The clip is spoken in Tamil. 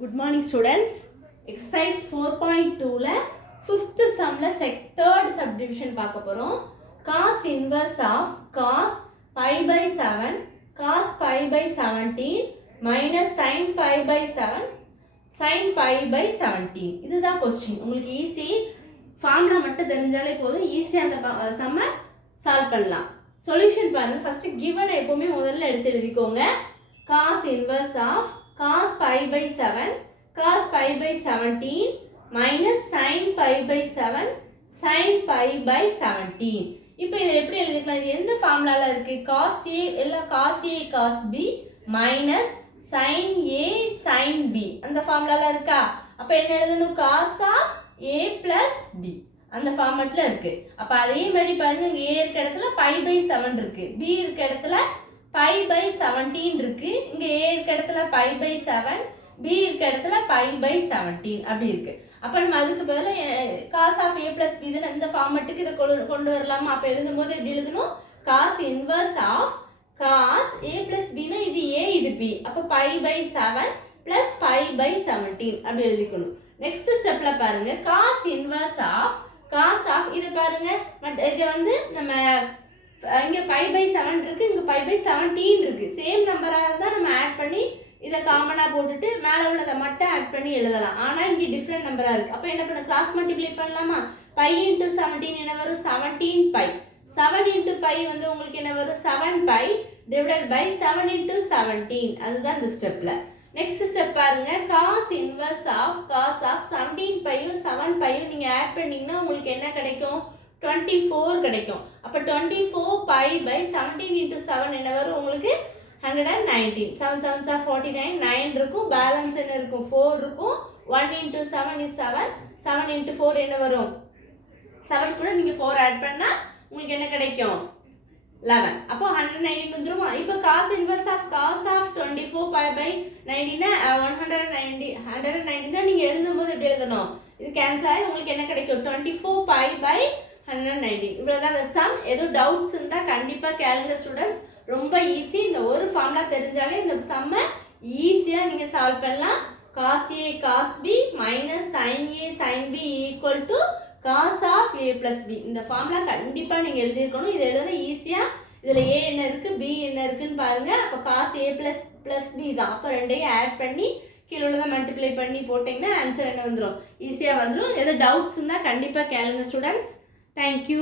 Good morning students. Exercise 4.2ல 5th sumல third subdivision பார்க்க போறோம். Cos inverse of cos pi by 7 cos pi by 17 minus sin pi by 7 sin pi by 17. இதுதான் question. உங்களுக்கு ஈஸி ஃபார்முலா மட்டும் தெரிஞ்சாலே போதும், ஈஸியா அந்த சம்ம சால்வ் பண்ணலாம். சொல்யூஷன் பாருங்க. ஃபர்ஸ்ட் given எப்பவுமே முதல்ல எடுத்து எழுதிக்கோங்க. Cos inverse of cos pi by 7 cos pi by 17 minus sin pi by 7 sin pi by 17. இப்போ இதை எப்படி எழுதிக்கலாம்? இது எந்த ஃபார்முலால இருக்கு? cos a இல்ல cos a cos b minus sin a sin b அந்த ஃபார்முலால இருக்கா? அப்ப என்ன எழுதணும்? cos of a plus b அந்த ஃபார்மட்ல இருக்கு. அப்ப அதே மாதிரி பாருங்க, இங்க a இருக்க இடத்துல pi by 7 இருக்கு, b இருக்க இடத்துல pi by 17 இருக்கு, இங்க a இருக்க இடத்துல pi by 7 b இருக்க இடத்துல pi by 17 அப்படி இருக்கு. அப்ப நம்ம அதுக்கு பதிலா cos of a plus b ன்னு இந்த ஃபார்மட்டுக்கு இத கொண்டு வரலாமா? அப்ப எழுதும்போது எப்படி எழுதணும்? cos inverse of cos a plus b னா இது a இது b, அப்ப pi by 7 plus pi by 17 அப்படி எழுதிக்கணும். நெக்ஸ்ட் ஸ்டெப்ல பாருங்க, cos inverse of இது பாருங்க, இது வந்து நம்ம இங்க pi by 7 இருக்கு, இங்க pi by 17 இருக்கு. சேம் நம்பரா இருந்தா நம்ம ஆட் பண்ணி இத காமனா போட்டுட்டு மேல உள்ளத மட்டும் ஆட் பண்ணி எழுதலாம். ஆனா இங்க டிஃபரண்ட் நம்பரா இருக்கு. அப்ப என்ன பண்ண? கிராஸ் மல்டிப்ளை பண்ணலாமா? pi into 17 என்ன வரும்? 17 pi. 7 into pi வந்து உங்களுக்கு என்ன வரும்? 7 pi divided by 7 into 17. அதுதான் இந்த ஸ்டெப்ல. நெக்ஸ்ட் ஸ்டெப் பாருங்க, cos inverse of 17 pi 7 pi நீங்க ஆட் பண்ணீங்கன்னா உங்களுக்கு என்ன கிடைக்கும்? 24 கிடைக்கும். அப்ப 24 pi by 17 into 7 என்ன வரும்? உங்களுக்கு 119. 7 7s are 49, 9 இருக்கும், பேலன்ஸ் என்ன இருக்கும்? 4 இருக்கும். 1 into 7 is 7, 7 into 4 என்ன வரும்? 7 கூட நீங்க 4 ஆட் பண்ணா உங்களுக்கு என்ன கிடைக்கும்? 11. அப்போ 119 வந்துருமா? இப்போ cos inverse of 24 pi by 19 னா 190 நீங்க எழுதும்போது எப்படி எழுதணும்? இது கேன்சல் ஆகி உங்களுக்கு என்ன கிடைக்கும்? 24 pi by 119. இவ்வளவுதான் அந்த சம். ஏதோ டவுட்ஸ் இருந்தா கண்டிப்பா கேளுங்க ஸ்டூடண்ட்ஸ். ரொம்ப ஈஸி. இந்த ஒரு ஃபார்முலா தெரிஞ்சாலே இந்த சம்ம ஈஸியா நீங்க சால்வ் பண்ணலாம். cos a cos b minus sin a sin b equal to cos of a plus b. இந்த ஃபார்முலா கண்டிப்பா நீங்க எழுதிருக்கணும். இது எழுத ஈஸியா. இதுல a என்ன இருக்கு, b என்ன இருக்குன்னு பாருங்க. அப்ப cos a plus b தான். அப்ப ரெண்டையும் ஆட் பண்ணி கீழ உள்ளத மல்டிப்ளை பண்ணி போட்டீங்கன்னா ஆன்சர் என்ன வந்துரும்? ஈஸியா வந்துரும். ஏதோ டவுட்ஸ் இருந்தா கண்டிப்பா கேளுங்க ஸ்டூடண்ட்ஸ். Thank you.